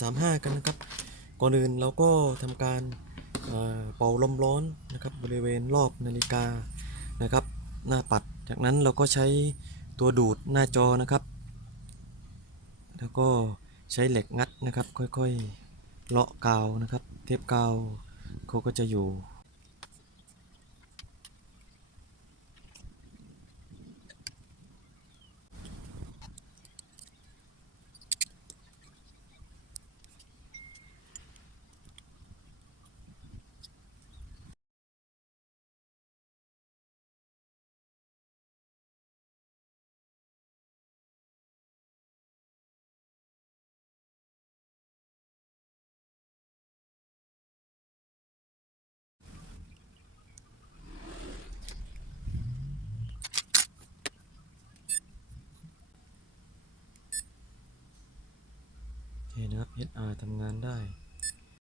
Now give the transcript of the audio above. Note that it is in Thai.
135 กันนะครับ ก่อนอื่นเราก็ทำการเป่าลมร้อนนะครับบริเวณรอบนาฬิกานะครับ หน้าปัด จากนั้นเราก็ใช้ตัวดูดหน้าจอนะครับ แล้วก็ใช้เหล็กงัดนะครับ ค่อยๆเลาะกาวนะครับ เทปกาวเขาก็จะอยู่ นะครับ HR ทำงานได้